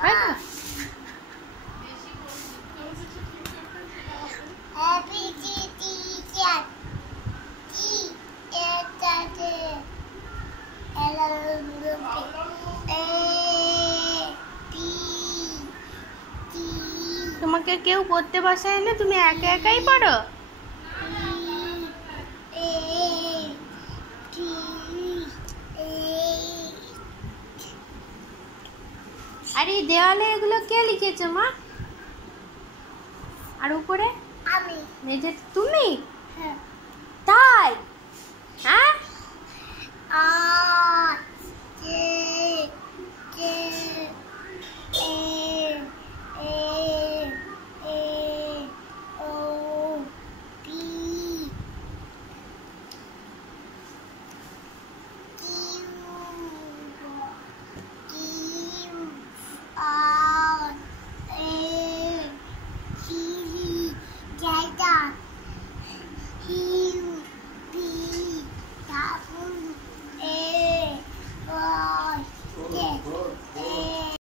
তাই তো? তোমাকে কেউ পড়তে বসায় না, তুমি একা একাই পড়ো? আর এই দেওয়ালে এগুলো কে লিখেছো মা? আর উপরে আমি। মেঝেতে তুমি? হ্যাঁ। তাই? হ্যাঁ।